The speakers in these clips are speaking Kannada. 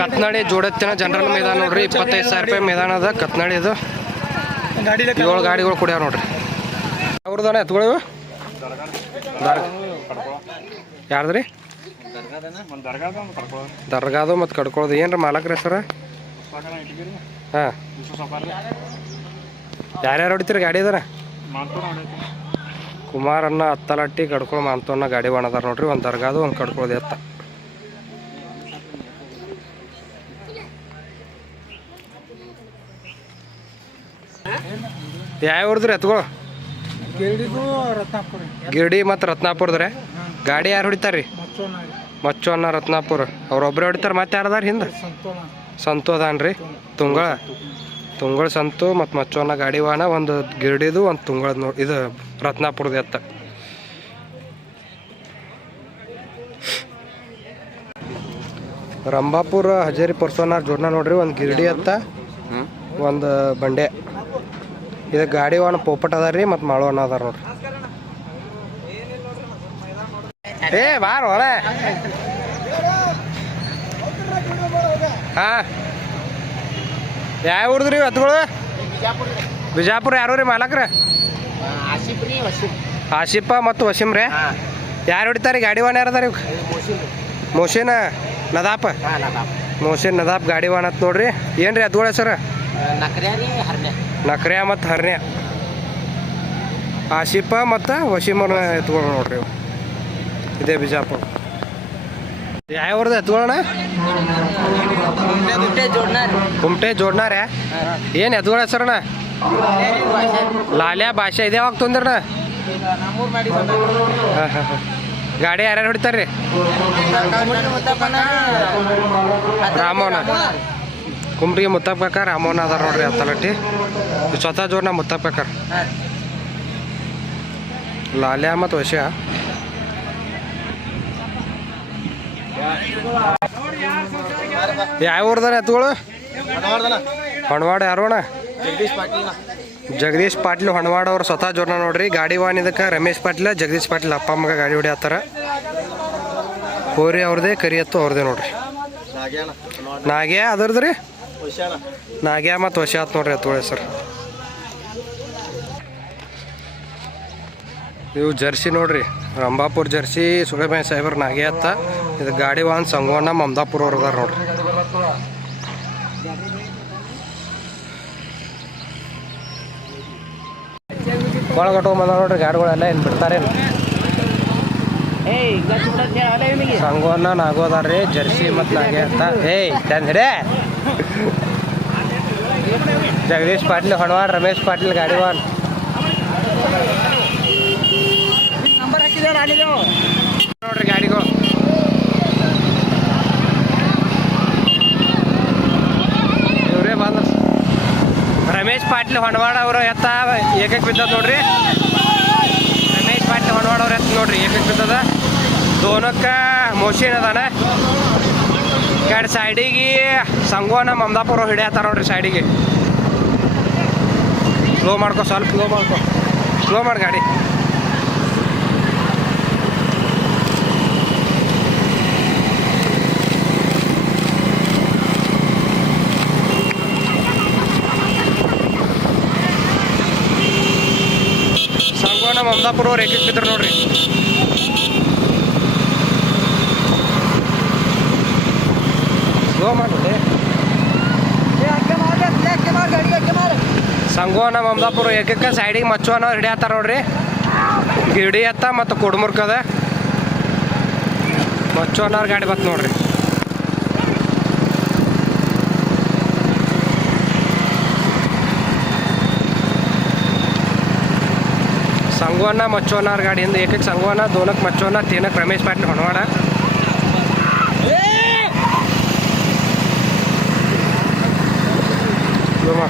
ಕತ್ನಾಡಿ ಜೋಡತ್ತಿನ ಜನರಲ್ ಮೈದಾನ ನೋಡ್ರಿ ಇಪ್ಪತ್ತೈದು ಸಾವಿರ ರೂಪಾಯಿ ಮೈದಾನ ಅದ ಕತ್ನಾಡಿ ಅದು ಏಳು ಗಾಡಿಗಳು ಕುಡಿಯಾವ ನೋಡ್ರಿ. ಅವ್ರದಾನ ಎತ್ಗಳಿವು ಯಾರ್ದ್ರಿ? ದರ್ಗಾದು ಮತ್ತು ಕಡ್ಕೊಳ್ಳೋದು. ಏನ್ರಿ ಮಾಲಕ್ರಿ ಸರ ಹಾಂ. ಯಾರ್ಯಾರು ಹೊಡಿತೀರಿ ಗಾಡಿ ಅದಾರ? ಕುಮಾರನ್ನ ಹತ್ತಲಟ್ಟಿ ಕಡ್ಕೊಳ ಮಾಂತವನ್ನ ಗಾಡಿ ಅದಾರ ನೋಡ್ರಿ ಒಂದು ದರ್ಗಾದು ಒಂದು ಕಡ್ಕೊಳದ ಎತ್ತ. ಯಾವ ಹೊಡ್ದ್ರಿ ಎತ್ಗಳು ಗಿರ್ಡಿ ಮತ್ತು ರತ್ನಾಪುರದ್ರಿ? ಗಾಡಿ ಯಾರು ಹೊಡಿತಾರ್ರಿ? ಮಚ್ಚು ಅನ್ನ ರತ್ನಾಪುರ. ಅವ್ರೊಬ್ರೇ ಹೊಡಿತಾರೆ ಮತ್ತೆ ಯಾರದಾರ ಹಿಂದೆ? ರೀ ತುಂಗಳ. ತುಂಗಳ ಸಂತು ಮತ್ತು ಮಚ್ಚೋನ ಗಾಡಿ ವಾಹನ, ಒಂದು ಗಿರ್ಡಿದು, ಒಂದು ತುಂಗಳದ ನೋಡಿ ಇದು ರತ್ನಾಪುರದ ಎತ್ತ. ರಂಭಾಪುರ, ಹಜೇರಿ, ಪರ್ಸೋನಾರ್ ಜೋಡ್ನ ನೋಡ್ರಿ, ಒಂದು ಗಿರ್ಡಿ ಎತ್ತ, ಒಂದು ಬಂಡೆ. ಇದು ಗಾಡಿ ವಾಹನ ಪೋಪಟ್ ಅದ ರೀ, ಮತ್ತು ಮಾಳವಣ್ಣ ಅದಾರ ನೋಡ್ರಿ. ಏ, ಬಾರ ಒಳೆ ಹಾ. ಯಾವ ಊರ್ದ್ರಿ ಎತ್ಗಳು ಬಿಜಾಪುರ ಯಾರು ರೀ ಮಾಲಕ್ರ ಆಶಿಪ್ಪ ಮತ್ತು ವಸೀಮ್ ರೀ? ಯಾರು ಹೊಡಿತಾರೆ? ಗಾಡಿ ವಾಣ ಯಾರದ ರೀ. ಮೋಶಿನ ನದಾಪ? ಮೋಶಿನ್ ನದಾಪ್. ಗಾಡಿ ವಾಣ ಅಂತ ನೋಡ್ರಿ. ಏನ್ರಿ ಅದ್ಗಳ ಹೆಸರು ನಕ್ರ್ಯಾ ಮತ್ತು ಹರ್ನ್ಯ ಆಶಿಪ್ಪ ಮತ್ತು ವಶೀಮನ ಎತ್ಕೊಳ್ಳೋಣ ನೋಡ್ರಿ. ಇದೇ ಬಿಜಾಪುರ. ಯಾವ್ರದ್ದು ಎತ್ಕೊಳ್ಳೋಣ ಕುಮಟೆ ಜೋಡ್ನಾರ? ಏನು ಎತ್ಗಳ ಸರ್ಣ ಲಾಲ್ಯಾ ಭಾಷೆ ಇದೆ ಯಾವಾಗ ಹಾಂ ಗಾಡಿ ಯಾರ್ಯಾರು ಹೊಡಿತಾರ್ರಿ? ರಾಮೋನ ಕುಮಟಿಗೆ ಮುತ್ತಪ್ಪ ರಾಮೋನ ಅದಾರ ನೋಡ್ರಿ ಅತ್ತಲಟ್ಟಿ ಸ್ವತಃ ಜೋಡ್ನ ಮುತ್ತಪ್ಪ ಲಾಲ್ಯಾ ಮತ್ತು ವಶ ಯಾವ ಊರ್ದಾರ ಎತ್ತುಗಳು? ಹೊಣವಾಡ ಯಾರೋಣ ಜಗದೀಶ್ ಪಾಟೀಲ್ ಹೊಣವಾಡ ಅವ್ರು ಸ್ವತಃ ಜೋರ್ನ ನೋಡ್ರಿ. ಗಾಡಿ ವಾನ್ ಇದಕ್ಕೆ ರಮೇಶ್ ಪಾಟೀಲ ಜಗದೀಶ್ ಪಾಟೀಲ್ ಅಪ್ಪ ಅಮ್ಮಗ ಗಾಡಿ ಹೊಡಿಯತ್ತಾರ ಕೋರಿ ಅವ್ರದೇ ಕರಿ ಎತ್ತು ಅವ್ರದೇ ನೋಡ್ರಿ. ನಾಗ್ಯ ಅದರ್ದ್ರಿ ನಾಗ್ಯ ಮತ್ತು ವಶ ಆತ್ ನೋಡ್ರಿ ಎತ್ತುಗಳ ಸರ್ ಇವು ಜರ್ಸಿ ನೋಡ್ರಿ. ರಂಭಾಪುರ್ ಜರ್ಸಿ ಸುಳೇಬಾಯಿ ಸಾಹೇಬ್ರ ನಾಗೆ ಅತ್ತ ಇದು ಗಾಡಿ ವಾಹನ ಸಂಗೋಣ ಮಮದಾಪುರ ಅವ್ರು ಅದಾರ ನೋಡ್ರಿ. ಒಳಗಟ್ಟು ಬಂದ ನೋಡ್ರಿ, ಗಾಡಿಗಳೆಲ್ಲ ಏನು ಬಿಡ್ತಾರೇನು ಸಂಗೋನ ನಾಗೋದಾರ್ರಿ ಜರ್ಸಿ ಮತ್ತು ನಾಗೆ ಅಂತ ಏಯ್ ತಂದ್ರೆ ಜಗದೀಶ್ ಪಾಟೀಲ್ ಹೊಣವಾಡ್ ರಮೇಶ್ ಪಾಟೀಲ್, ಗಾಡಿ ನೋಡ್ರಿ ಗಾಡಿಗಳು ಇವ್ರೇ ಬಂದ್ರ. ರಮೇಶ್ ಪಾಟೀಲ್ ಹೊಂಡವಾಡ ಅವರು ಎತ್ತ ಏಕಕ್ಕೆ ಬಿದ್ದದ ನೋಡ್ರಿ. ರಮೇಶ್ ಪಾಟೀಲ್ ಹೊಂಡವಾಡ ಅವ್ರ ಎತ್ತ ನೋಡ್ರಿ, ಏಕಕ್ಕೆ ಬಿದ್ದದ. ದೋನಕ್ಕ ಮೋಶಿನ್ ಅದಾನ. ಎರಡು ಸೈಡಿಗೆ ಸಂಗೋನ ಮಮದಾಪುರ ಹಿಡಿಯತ್ತಾರ ನೋಡ್ರಿ ಸೈಡಿಗೆ. ಸ್ಲೋ ಮಾಡ್ಕೊ, ಸ್ವಲ್ಪ ಸ್ಲೋ ಮಾಡ್ಕೊ. ಸ್ಲೋ ಮಾಡಿ ಗಾಡಿ. ಮಮದಾಪುರ ಅವ್ರು ಏಕಕ್ಕೆ ನೋಡ್ರಿ. ಸಂಗೋನ ಮಮದಾಪುರ ಏಕಕ್ಕೆ ಸೈಡಿಗೆ ಮಚ್ಚುವನ ಹಿಡಿಯತ್ತಾರ ನೋಡ್ರಿ. ಗಿಡಿ ಎತ್ತ ಮತ್ತು ಕುಡ್ಮುರ್ಕದ ಮಚ್ಚುವನವ್ರ ಗಾಡಿ ಬತ್ ನೋಡ್ರಿ. ಸಂಗೋನ ಮಚ್ಚೋನಾರ್ ಗಾಡಿಯಿಂದ ಏಕಕ್ಕೆ ಸಂಗೋನ ದೋನಕ್ ಮಚ್ಚೋನ ತೇನಕ್ ರಮೇಶ್ ಪಾಟೀಲ್ ಹೊಣವಾಡ.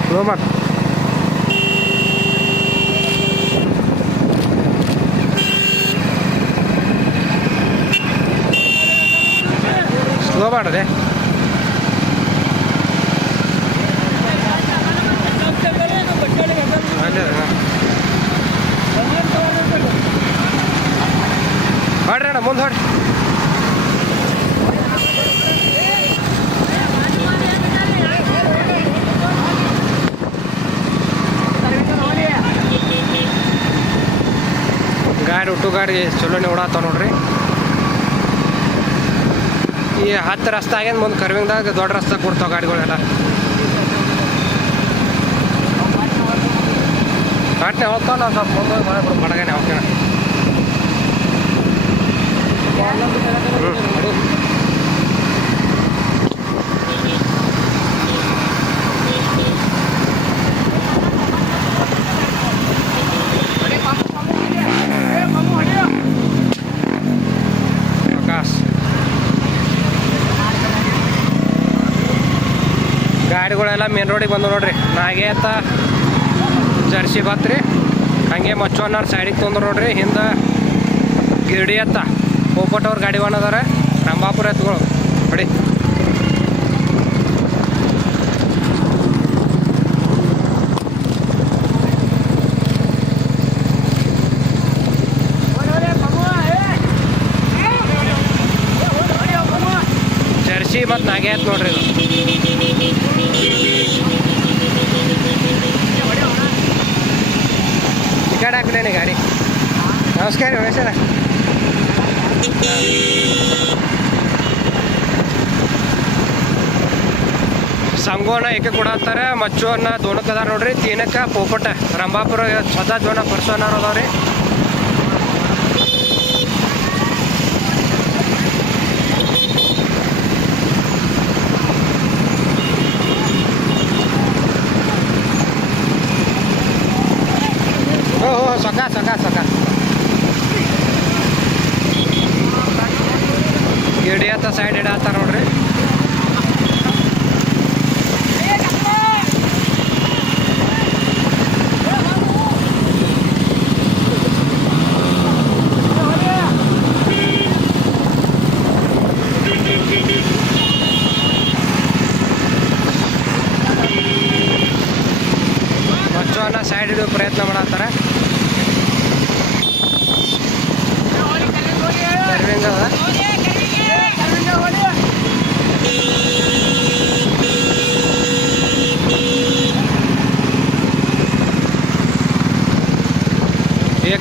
ಸ್ಲೋ ಮಾಡ್ ಸ್ಲೋ ದೊಡ್ಡ ಗಾಡಿ ಹುಟ್ಟು ಗಾಡಿ ಚಲೋನೇ ಓಡಾತಾವ ನೋಡ್ರಿ. ಈ ಹತ್ತು ರಸ್ತೆ ಆಗ್ಯದ ಮುಂದೆ ಕರ್ವಿಂಗ್ದಾಗ ದೊಡ್ಡ ರಸ್ತೆ ಕೊಡ್ತಾವ ಗಾಡಿಗಳೆಲ್ಲ. ಕಾಟ್ನೆ ಹೋಗ್ತಾವ ನಾವು ಸ್ವಲ್ಪ ಮುಂದೆ ಬಡಗನೆ ಹೋಗ್ತೇವೆ. ಗಾಡಿಗಳೆಲ್ಲ ಮೇನ್ ರೋಡಿಗೆ ಬಂದು ನೋಡ್ರಿ. ನಾಗೆ ಅಂತ ಜರ್ಸಿ ಬತ್ರಿ ಹಂಗೆ ಮಚ್ಚವನ್ನಾರ ಸೈಡಿಗೆ ತೊಂದ್ರೆ ನೋಡ್ರಿ. ಹಿಂದೆ ಗಿರಡಿ ಅತ್ತ. ಹೋಗ್ಬಿಟ್ಟವ್ರ ಗಾಡಿ ಒಣ ಅದಾರ ರಂಭಾಪುರ ಎತ್ಗಳು ಬಿಡಿ ಜರ್ಸಿ ಮತ್ತು ನಾಗೆ ಆಯ್ತು ನೋಡ್ರಿ ಇದು. ಈ ಕಡೆ ಹಾಕ್ಲೇನೆ ಗಾಡಿ. ನಮಸ್ಕಾರ ರೀ ಸರ ಸಂಗೋನ ಏಕೆ ಕೊಡತ್ತಾರೆ ಮಚ್ಚುವನ್ನ ದೋನಕ್ಕೆ ಅದಾರ ನೋಡ್ರಿ, ತೀನಕ್ಕ ಪೋಪಟ ರಂಭಾಪುರ ಸ್ವತಃ ಜೋನ ಪರ್ಸೋನಾರ ಅದಾವ್ರಿ. ಓ ಹೋ ಸೊಕ್ಕ ಸೊಕ್ಕ ಸೊಕ್ಕ. ಹಿಡಿಯತ್ತ ಸೈಡ್ ಹಿಡಿಯತ್ತ ನೋಡ್ರಿ.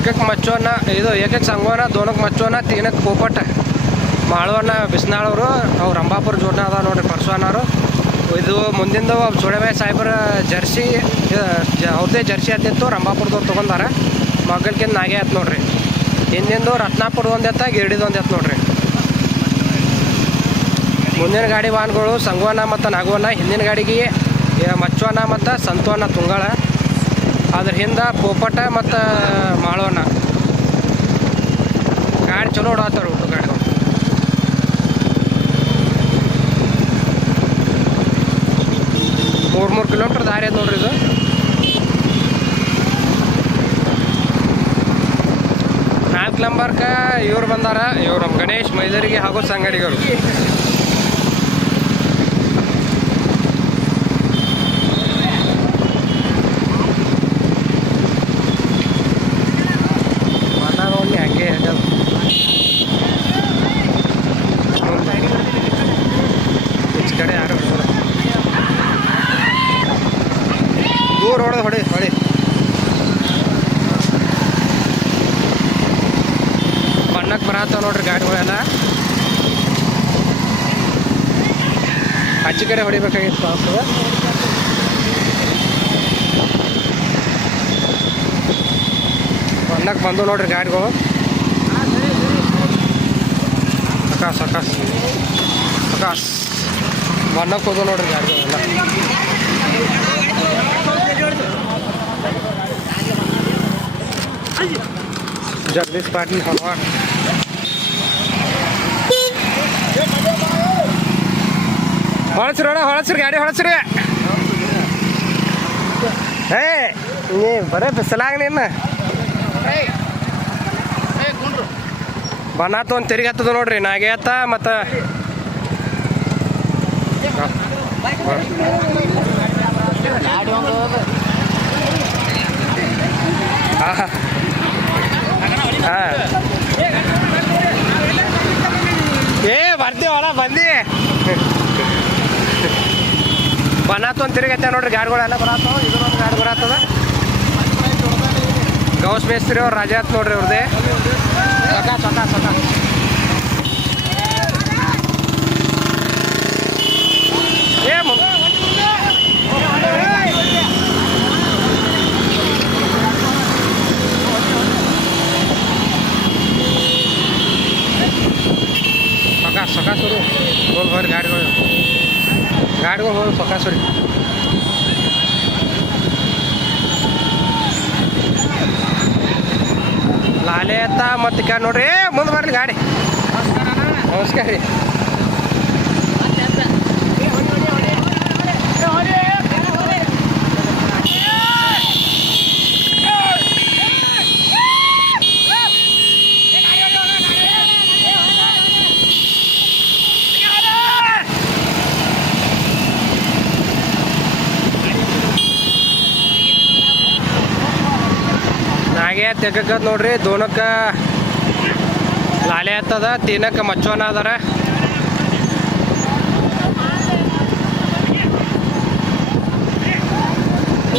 ಏಕಕ್ಕೆ ಮಚ್ಚೋನ, ಇದು ಏಕಕ್ಕೆ ಸಂಗೋನ ದೋನಕ್ಕೆ ಮಚ್ಚೋನ ತೀನಕ್ಕೆ ಪೋಪಟ ಮಾಳವಣ್ಣ, ಬಿಸ್ನಾಳವರು ಅವ್ರು ರಂಭಾಪುರ ಜೋಡ್ನ ಅದ ನೋಡ್ರಿ ಪರ್ಸೋನವರು ಇದು ಮುಂದಿಂದ ಚೋಳೆಬಾಯಿ ಸಾಹೇಬ್ರ ಜರ್ಸಿ ಅವ್ರದ್ದೇ ಜರ್ಸಿ ಹತ್ತಿತ್ತು, ರಂಭಾಪುರದವ್ರು ತೊಗೊಂಡಾರ. ಮಗಲ್ಕಿಂದ ನಾಗೆ ಆಯ್ತು ನೋಡ್ರಿ. ಹಿಂದಿಂದು ರತ್ನಾಪುರ ಒಂದು ಎತ್ತ ಗಿರ್ಡಿದ ಒಂದು ಎತ್ತ ನೋಡ್ರಿ. ಮುಂದಿನ ಗಾಡಿ ವಾಹನಗಳು ಸಂಗೋನ ಮತ್ತು ನಾಗವಣ್ಣ ಹಿಂದಿನ ಗಾಡಿಗೆ ಮಚ್ಚೋನ ಮತ್ತು ಸಂತವನ ತುಂಗಳ. ಅದ್ರ ಹಿಂದೆ ಪೋಪಟ ಮತ್ತು ಮಾಳೋಣ ಗಾಡಿ ಚಲೋ ಓಡಾತಾರ ಊಟ ಗಾಡಿ. ಮೂರು ಮೂರು ಕಿಲೋಮೀಟ್ರ್ ದಾರಿ ಅದ ನೋಡ್ರಿ ಇದು. ನಾಲ್ಕು ನಂಬರ್ಕ ಇವ್ರು ಬಂದಾರ. ಇವ್ರು ನಮ್ಮ ಗಣೇಶ್ ಮೈದರಿಗೆ ಹಾಗೂ ಸಂಗಡಿಗರು ಮಾತಾಡೋಲ್ಲಿ ಹಂಗೆ ಹೇಳೋದು. ಈಚ್ ಕಡೆ ಯಾರು ಬರಲ್ಲ. ದೂರ ಹೊಡೆದು ಹೊಡಿ ಹೊಡಿ ಬಣ್ಣಕ್ಕೆ ಬರತ್ತಾವ ನೋಡ್ರಿ ಗಾಡಿಗಳೆಲ್ಲ ಆಚೆ ಕಡೆ ಹೊಡಿಬೇಕಾಗಿತ್ತು ಪಾಪ ಬಣ್ಣಕ್ಕೆ ಬಂದು ನೋಡ್ರಿ ಗಾಡಿಗಳು. ಸಕಾಸ್ ಸಕಾಸ್. ಸಕಾಸ್. ಬಣ್ಣಕ್ಕೆ ಹೋದು ನೋಡ್ರಿ ಗಾಡಿಗಳೆಲ್ಲ ಜಗದೀಶ್ ಪಾಟೀಲ್ ಹಲ್ವಾಡ್ ಹೊಳಸ್ರಿ ಅಣ್ಣ, ಹೊಳಸ್ರಿ, ಗಾಡಿ ಹೊಳಸ್ರಿ. ಏ, ನೀ ಬರೇ ಬಿಸಲಾಗ ಇನ್ನ. ಬನ್ನಾತ ಒಂದು ತಿರುಗಿ ಹತ್ತದ ನೋಡ್ರಿ, ನಾಗೆ ಹತ್ತ ಮತ್ತು ಏ ಬರ್ತೀವಿ ಹೊರ ಬಂದಿ. ಬನ್ನಾತ ಅಂತ ತಿರುಗತ್ತೆ ನೋಡ್ರಿ ಗಾಡಿಗಳೆಲ್ಲ ಬರತ್ತಾವ ಇದನ್ನೊಂದು ಗಾಡಿ ಬರತ್ತದ ಗೌಸ್ ಮೇಸ್ತ್ರಿ ಅವ್ರು ರಾಜ ಆಯ್ತು ನೋಡ್ರಿ ಅವ್ರದ್ದೇ ಸೊಕ ಸೊಕ ಸೊಕ ಏ ಮು- ಸೊಕ ಸೊಕ ಸುರು ಹೋಲ್ ಬರ್ರಿ ಗಾಡಿಗಳು ಗಾಡಿಗಳು ಹೋಗಿ ಸೊಕಾಸರಿ ಸುರಿ ಲಾಲೆ ಅತ್ತ ಮತ್ತೆ ನೋಡ್ರಿ ಮುಂದೆ ಬರ್ಲಿ ಗಾಡಿ. ನಮಸ್ಕಾರ ರೀ. ತೆಗಕತ್ ನೋಡ್ರಿ ದೋನಕ್ಕ ಲಾಲೆ ಹತ್ತದ ತಿನ್ನಕ್ಕೆ ಮಚ್ಚೋನ ಅದಾರ.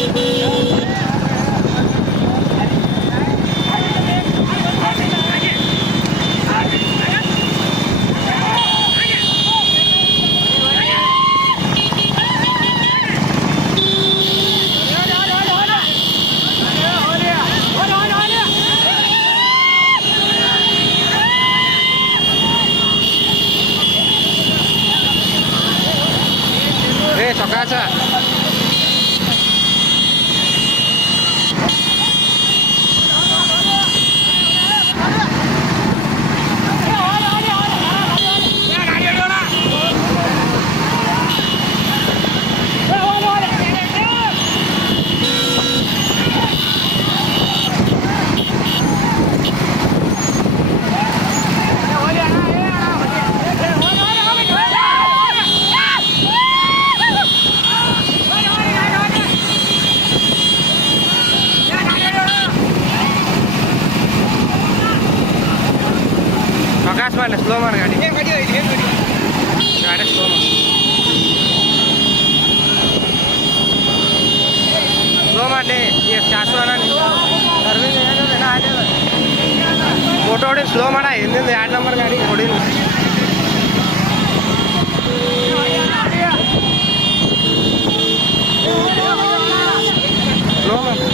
ಏ ಸೊಕಾಸ್ ಮಾಡಲಿ ಸ್ಲೋ ಮಾಡಿ ಗಾಡಿ ಗಾಡಿ ಸ್ಲೋ ಮಾಡಿ ಸ್ಲೋ ಮಾಡಲಿ ಈಗ ಶಾಶ್ವತ ಫೋಟೋ ಹೊಡಿ ಸ್ಲೋ ಮಾಡ ಹಿಂದಿಂದ ಎರಡು ನಂಬರ್ ಗಾಡಿ ಹೊಡಿ ಸ್ಲೋ ಮಾಡಿ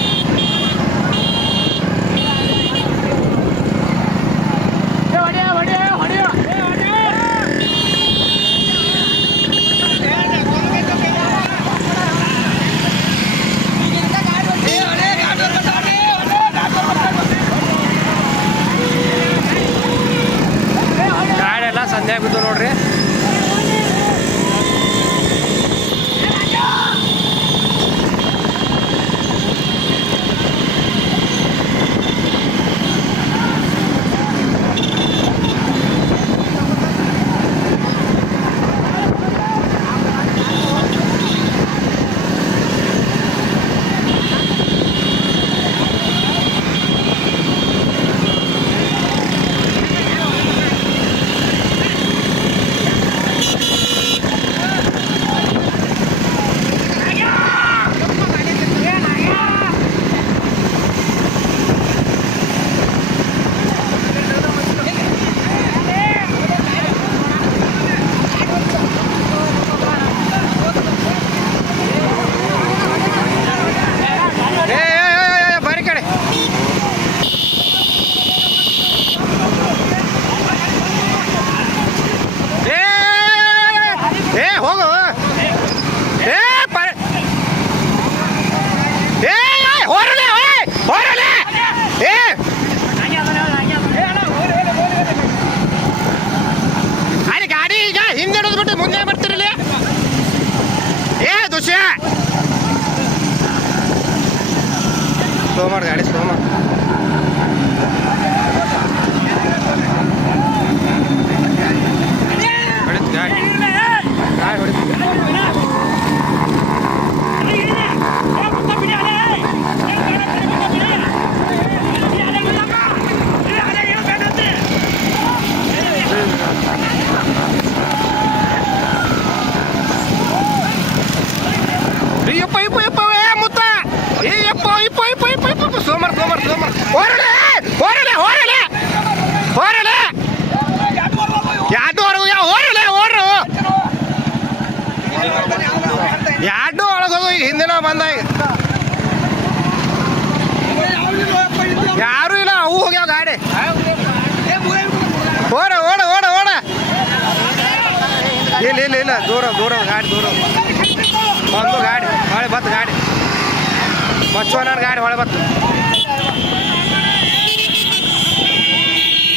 ಮಚ್ಚೋನರ್ ಗಾಡಿ ಹೊಳೆ ಬತ್ತು.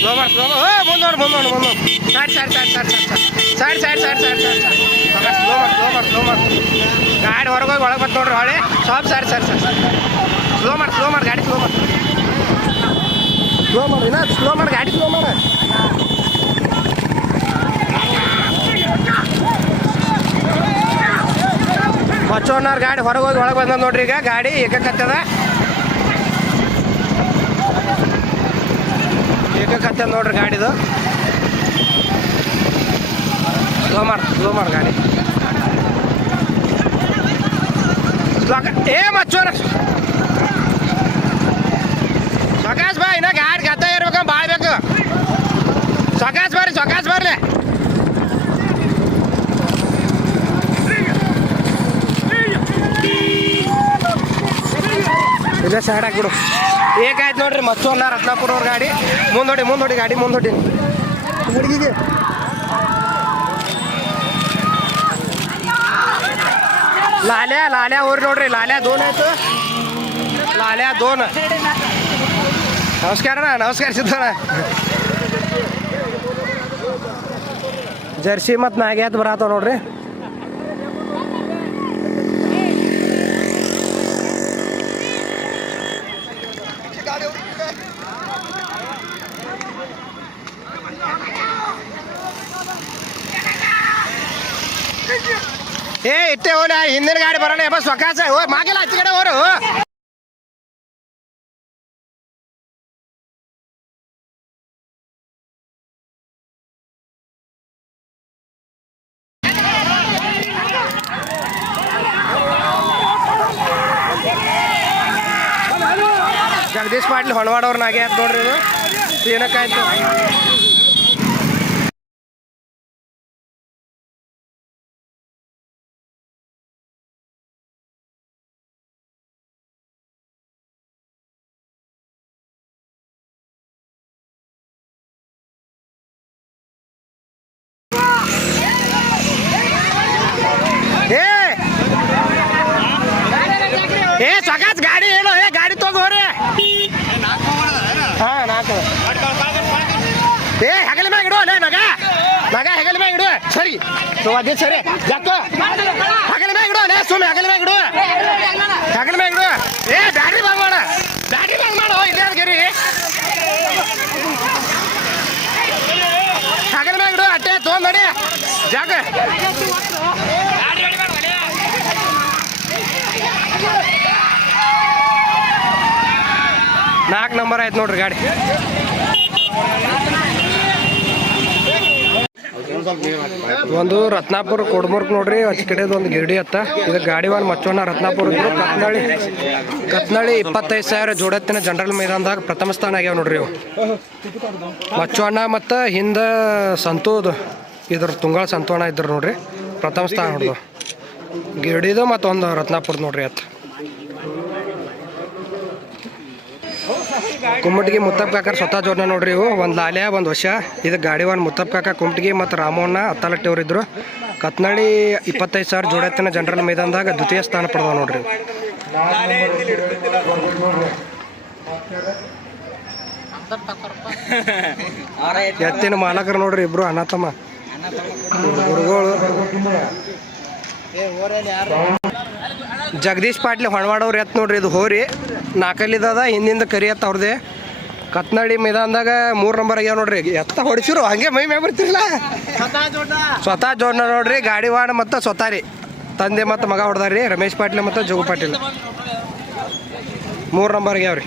ಸ್ಲೋ ಮಾಡಿ ಸ್ಲೋ ಮಾಡಿ ಮುಂದೆ ನೋಡಿ ಮುಂದೆ ನೋಡಿ side side side side side side side side side side slow ಮಾಡಿ ಸ್ಲೋ ಮಾಡಿ ಸ್ಲೋ ಮಾಡಿ ಗಾಡಿ ಹೊರಗೋಗಿ ಒಳಗೆ ಬತ್ತು ನೋಡ್ರಿ ಹೊಳೆ. ಸ್ವಲ್ಪ ಸೈಡ್ ಸೈಡ್ ಸೈಡ್ ಸ್ಲೋ ಮಾಡಿ ಸ್ಲೋ ಮಾಡಿ, ಗಾಡಿ ಸ್ಲೋ ಮಾಡಿ. ಸ್ಲೋ ಮಾಡಿ ಸ್ಲೋ ಮಾಡಿ, ಗಾಡಿ ಸ್ಲೋ ಮಾಡಿ. ಮಚ್ಚೋನವ್ರ ಗಾಡಿ ಹೊರಗೆ ಹೋಗಿ ಒಳಗೆ ಬಂದ ನೋಡ್ರಿ ಈಗ. ಗಾಡಿ ಏಕಕತ್ತದ. ಏಕಕತ್ತದ ನೋಡ್ರಿ ಗಾಡಿದು. ಸ್ಲೋ ಮಾಡು ಸ್ಲೋ ಮಾಡು ಗಾಡಿ. ಏ ಮಚ್ಚೋನ. ಸಕಾಶ್ ಬಾ, ಇನ್ನ ಗಾಡಿ ಗತ್ತ ಇರ್ಬೇಕು ಬಾಳ್ಬೇಕು. ಸಕಾಸ್ ಬರ್ರಿ ಸಕಾಸ್ ಬರ್ರಿ ಇಲ್ಲೇ ಸೈಡ್ ಹಾಕ್ಬಿಡು. ಏಕಾಯ್ತು ನೋಡ್ರಿ ಮತ್ತೊಂದ ರತ್ನಾಪುರ ಅವ್ರ ಗಾಡಿ. ಮುಂದೋಡಿ ಮುಂದೋಡಿ ಗಾಡಿ ಮುಂದೋಡಿ. ಹುಡುಗಿಗೆ. ಲಾಲ್ಯಾ ಲಾಲ್ಯಾ ಊರಿ ನೋಡ್ರಿ ಲಾಲ್ಯಾ ದೋನ್ ಆಯ್ತು. ಲಾಲ್ಯಾ ದೋನ್. ನಮಸ್ಕಾರ ಅಣ್ಣ ನಮಸ್ಕಾರ ಸಿದ್ದಣ್ಣ. ಜರ್ಸಿ ಮತ್ತು ನಾಗ್ಯಾತ್ ಬರತ್ತಾವ ನೋಡ್ರಿ. नको स्वकाच आहे हो मागेला तिकडे वर हो ಜಗದೀಶ್ ಪಾಟೀಲ್ ಹೊಣವಾಡವ್ರನ್ನಾಗ್ಯಾರ ನೋಡ್ರಿ ಇದು ಏನಕ್ಕಾಯ್ತು ಸೊ ಅದೇ ಸರಿ. ಯಾಕೋ? ಹಗಲ ಮ್ಯಾಗ ಇಡು ಅಲ್ಲೇ ಸುಮ್ಮನೆ ಹಗಲ ಮ್ಯಾಗ ಇಡು. ಹಗಲ ಮ್ಯಾಗ ಇಡು. ಏ ಬ್ಯಾಟ್ರಿ ಬಂಗ್ ಮಾಡ ಬ್ಯಾಟ್ರಿ ಬಂಗ್ ಮಾಡು ಇಲ್ಲೇ ಗಿರಿ. ಹಗಲ ಮ್ಯಾಗ ಇಡು, ಅಟ್ಟೆ ತೊಗೊಂಡ್ ನೋಡಿ. ಜಾಗ ನಾಲ್ಕು ನಂಬರ್ ಆಯ್ತು ನೋಡ್ರಿ ಗಾಡಿ. ಒಂದು ರತ್ನಾಪುರ ಕೊಡ್ಮೂರ್ಕ್ ನೋಡ್ರಿ ಆಚೆ ಕಡೆದು ಒಂದು ಗಿರಡಿ ಅತ್ತ. ಇದು ಗಾಡಿ ಒಂದು ಮಚ್ಚೋಣ ರತ್ನಾಪುರ ಕತ್ನಾಳಿ ಕತ್ನಾಳಿ ಇಪ್ಪತ್ತೈದು ಸಾವಿರ ಜೋಡತ್ತಿನ ಜನರಲ್ ಮೈದಾನದಾಗ ಪ್ರಥಮ ಸ್ಥಾನ ಆಗ್ಯಾವ ನೋಡ್ರಿ ಇವು. ಮಚ್ಚೋಣ ಮತ್ತು ಹಿಂದೆ ಸಂತೂದು ಇದ್ರ ತುಂಗಳ ಸಂತೋಣ ಇದ್ರು ನೋಡ್ರಿ, ಪ್ರಥಮ ಸ್ಥಾನ ನೋಡ್ದು ಗಿರಡಿದು ಮತ್ತೊಂದು ರತ್ನಾಪುರ ನೋಡ್ರಿ ಅತ್ತ. ಕುಮ್ಮಟಿಗೆ ಮುತ್ತಪ್ಪ ಕಾಕರ್ ಸ್ವತಃ ಜೋಡ್ನ ನೋಡ್ರಿ ಇವು. ಒಂದು ಲಾಲೆ ಒಂದು ವರ್ಷ ಇದು ಗಾಡಿ ಒಂದು ಮುತ್ತಪ್ಪ ಕಾಕ ಕುಮ್ಮಟಿಗೆ ಮತ್ತು ರಾಮಣ್ಣ ಹತ್ತಲಟ್ಟಿ ಇದ್ರು. ಕತ್ನಳ್ಳಿ ಇಪ್ಪತ್ತೈದು ಸಾವಿರ ಜೋಡತ್ತಿನ ಜನರಲ್ ಮೈದಾನದಾಗ ದ್ವಿತೀಯ ಸ್ಥಾನ ಪಡೆದ ನೋಡ್ರಿ. ಎತ್ತಿನ ಮಾಲಕರು ನೋಡ್ರಿ ಇಬ್ರು ಅನಾಥಮ್ಮ ಗುರುಗಳು ಜಗದೀಶ್ ಪಾಟ್ಲಿ ಹೊಣವಾಡವ್ರು ಎತ್ ನೋಡ್ರಿ ಇದು ಹೋರಿ. ನಾಲ್ಕಲ್ಲಿದ್ದದ ಹಿಂದಿಂದ ಕರಿ ಎತ್ತ ಅವ್ರದೇ. ಕತ್ನಳ್ಳಿ ಮೈದಾನದಾಗ ಮೂರು ನಂಬರ್ ಆಗ್ಯಾವ ನೋಡ್ರಿ. ಎತ್ತ ಹೊಡಿಸಿರು ಹಂಗೆ ಮೈ ಮೇ ಬರ್ತಿರಲ್ಲ ಸ್ವತಃ ಜೋಡ್ನ. ನೋಡ್ರಿ ಗಾಡಿ ವಾಡ ಮತ್ತು ಸ್ವತಃ ರೀ. ತಂದೆ ಮತ್ತು ಮಗ ಹೊಡೆದಾರ್ರಿ ರಮೇಶ್ ಪಾಟೀಲ್ ಮತ್ತು ಜೋಗು ಪಾಟೀಲ್. ಮೂರು ನಂಬರ್ ಆಗ್ಯಾವ್ರಿ.